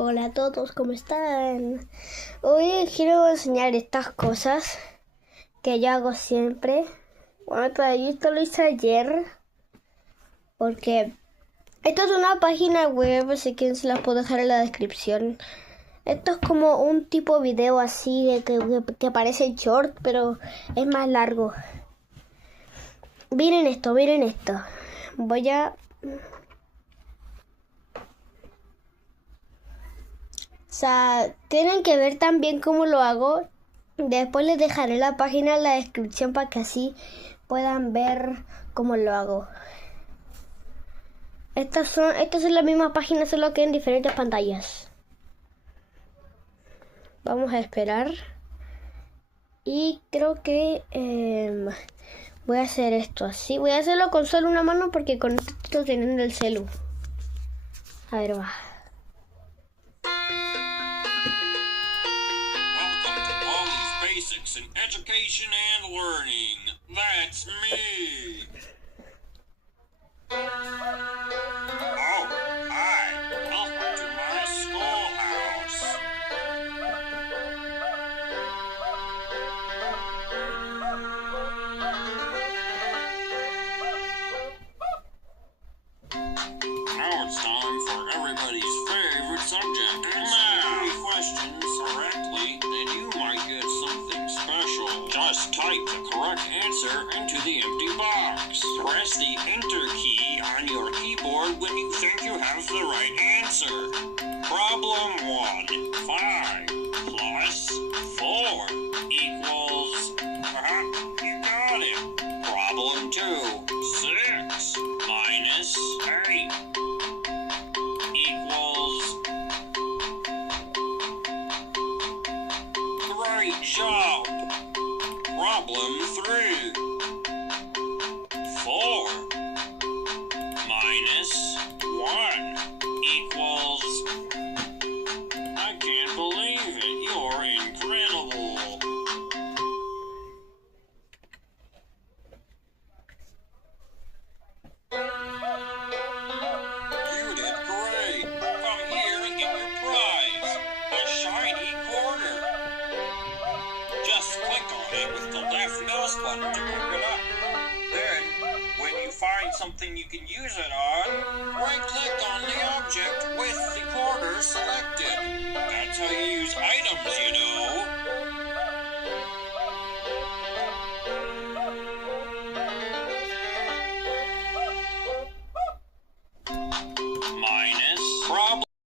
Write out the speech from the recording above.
Hola a todos, ¿cómo están? Hoy quiero enseñar estas cosas que yo hago siempre. Bueno, todavía esto lo hice ayer porque esto es una página web, así que se las puedo dejar en la descripción. Esto es como un tipo de video así de que parece short, pero es más largo. Miren esto. Voy a... O sea, tienen que ver también cómo lo hago. Después les dejaré la página en la descripción para que así puedan ver cómo lo hago. Estas son las mismas páginas, solo que en diferentes pantallas. Vamos a esperar. Y creo que voy a hacer esto así. Voy a hacerlo con solo una mano porque con esto estoy teniendo el celu. A ver, va. Basics in education and learning. That's me. Oh, hi. Welcome to my schoolhouse. Now it's time for everybody's favorite subject. Answer 3 questions correctly, and you might get something special. Just type the correct answer into the empty box. Press the Enter key on your keyboard when you think you have the right answer. Problem 1. 5 plus 4 equals... you got it. Problem 2. 6 minus 8 equals... Great job! Problem 3. 4 minus 1 equals... I can't believe it, you're incredible! You did great! Come here and get your prize! A shiny quarter! Just click on it with the left mouse button to pick it up. Then, when you find something you can use it on, right-click on the object